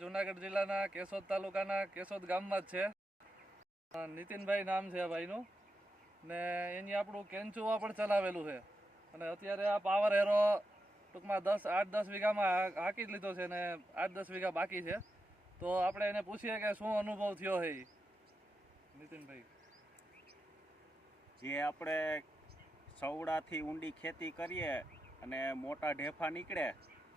જુનાગઢ જિલ્લાના કેશોદ તાલુકાના કેશોદ ગામમાં જ છે. નીતિનભાઈ નામ છે ભાઈનું, ને એની આપણું કેંચુવા પણ ચલાવેલું છે. અને અત્યારે આ પાવર હેરો ટૂંકમાં 8-10 વીઘામાં હાંકી જ લીધો છે ને 8-10 વીઘા બાકી છે. તો આપણે એને પૂછીએ કે શું અનુભવ થયો છે નીતિનભાઈ. જે આપણે સવડાથી ઊંડી ખેતી કરીએ અને મોટા ઢેફા નીકળે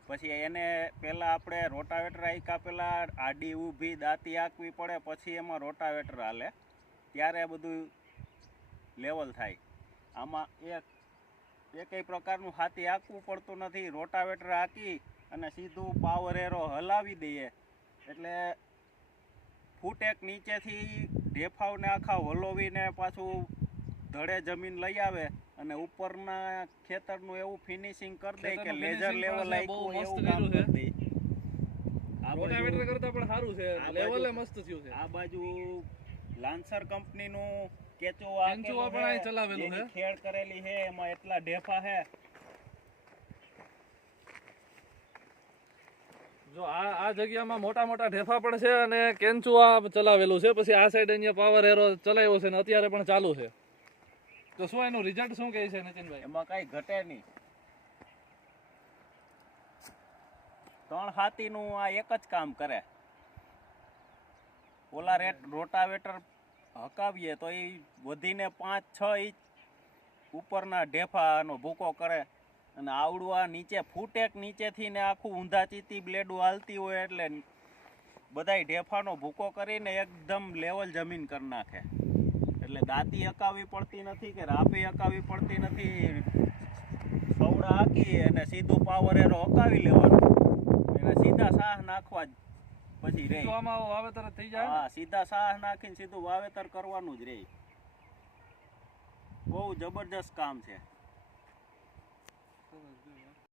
પછી એને પહેલાં આપણે રોટાવેટર આંક્યા પહેલાં આડી ઊભી દાંતી આંકવી પડે, પછી એમાં રોટાવેટર હાલે ત્યારે બધું લેવલ થાય. આમાં એકેય પ્રકારનું હાથી આંકવું પડતું નથી. રોટાવેટર આંકી અને સીધું પાવર એરો હલાવી દઈએ એટલે ફૂટેક નીચેથી ઢેફાવને આખા હલોવીને પાછું ધડે જમીન લઈ આવે અને ઉપરના ખેતરનું એવું ફિનિશિંગ કરી દે કે લેઝર લેવલ આપ્યું એવું કામ કરી દે. રોટાવેટર કરતા પણ સારું છે, લેવલે મસ્ત થયું છે. આ બાજુ લાન્સર કંપનીનું કેચુવા પણ અહીં ચલાવેલું છે, ખેડ કરેલી છે, એમાં એટલા ઢેફા છે. જો આ જગ્યામાં મોટા મોટા ઢેફા પણ છે અને કેંચુઆ ચલાવેલું છે. પછી આ સાઈડ અહીંયા પાવર હેરો ચલાવ્યો છે ને અત્યારે પણ ચાલુ છે. તો શું એનું રિઝલ્ટ શું કહે છે નીતિનભાઈ? એમાં કઈ ઘટે નહીં. 3 હાથીનું આ એક જ કામ કરે. ઓલા રોટાવેટર હકાવીએ તો એ વધીને 5-6 ઇંચ ઉપરના ઢેફાનો ભૂકો કરે અને આવડું આ નીચે ફૂટેક નીચેથી ને આખું ઊંધા ચીતી બ્લેડું હાલતી હોય એટલે બધાય ઢેફાનો ભૂકો કરીને એકદમ લેવલ જમીન કરી નાખે. એટલે દાંતી હકાવી પડતી નથી કે રાપી હકાવી પડતી નથી. સવડા હાકી અને સીધું પાવર એરો હકાવી લેવાનું અને સીધા સાહ નાખવા જ પછી રે. વાવેતર થઈ જાય. હા, સીધા સાહ નાખીને સીધું વાવેતર કરવાનું જ રે. બહુ જબરજસ્ત કામ છે.